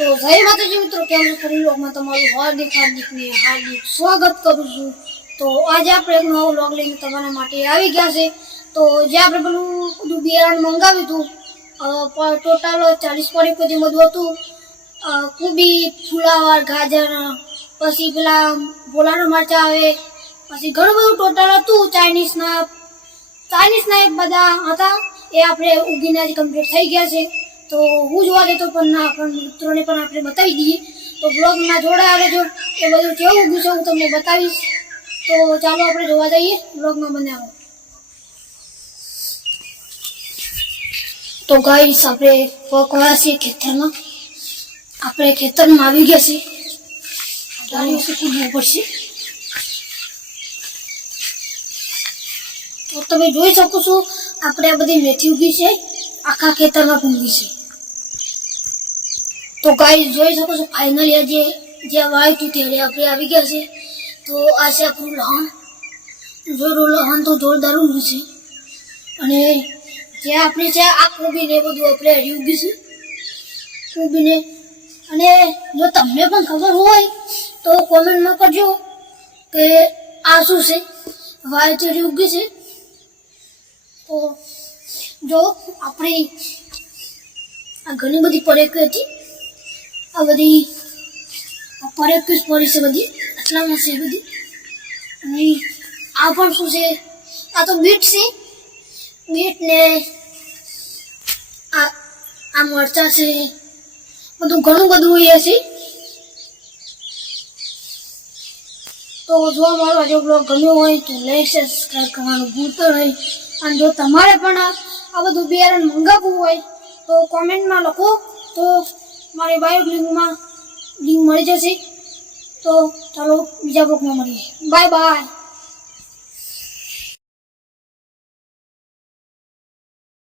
તો જય માતાજી મિત્રો, કેમ છો? ફરી વ્લોગમાં તમારું હાર્દિક સ્વાગત કરું છું। તો આજે આપણે એક નવો વ્લોગ લઈને તમારા માટે આવી ગયા છે। તો જે આપણે બધું બિયારણ મંગાવ્યું હતું, ટોટલ 40 પોણી સુધી બધું હતું। કોબી, ફુલાવર, ગાજર, પછી પેલા ભોલાના મરચા આવે, પછી ઘણું બધું ટોટલ હતું। ચાઇનીઝના એક બધા હતા, એ આપણે ઉગીને જ કમ્પ્લીટ થઈ ગયા છે। તો હું જોવા જતો પણ આપણા મિત્રોને પણ આપણે બતાવી દઈએ। તો બ્લોગમાં જોડાયા રહેજો, એ બધું કેવું ઉગ્યું છે હું તમને બતાવીશ। તો ચાલો આપણે જોવા જઈએ, બ્લોગમાં બનાવો। તો ગાઈસ આપણે પકવા છે ખેતરમાં, આપણે ખેતરમાં આવી ગયા છે। ગાડીઓ કૂદવું પડશે। તો તમે જોઈ શકો છો, આપણે આ બધી મેથી ઉગી છે, આખા ખેતરમાં ઊંઘી છે। તો ગાઈસ જોઈ શકો છો, ફાઇનલી આજે જે વાય હતું ત્યારે આપણે આવી ગયા છે। તો આ છે આપણું લહણ, લહણ તો જોરદાર ઊંઘી છે। અને જે આપણે છે આ કોબીને બધું આપણે હરી ઉગી છે, કોબીને। અને જો તમને પણ ખબર હોય તો કોમેન્ટમાં કરજો કે આ શું છે, વાય ચડી ઉગી છે। તો જો આપણે આ ઘણી બધી પરેક હતી, આ બધી પરેક જ પડી છે બધી, આટલામાં છે બધી। અને આ પણ શું છે, આ તો બીટ છે, બીટ ને આ મરચા છે, બધું ઘણું બધું એ છે। તો જો મારો આજે બ્લોગ ગમ્યો હોય તો લાઈક સબસ્ક્રાઈબ કરવાનું ભૂલતો નહીં। અને જો તમારે પણ આ બધું બિયારણ મંગાવવું હોય તો કોમેન્ટમાં લખો, તો મારી બાયો લિંક મળી જશે। તો ચાલો બીજા બ્લોગમાં મળીએ, બાય બાય।